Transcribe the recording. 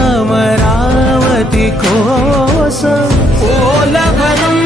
अमरावती को ल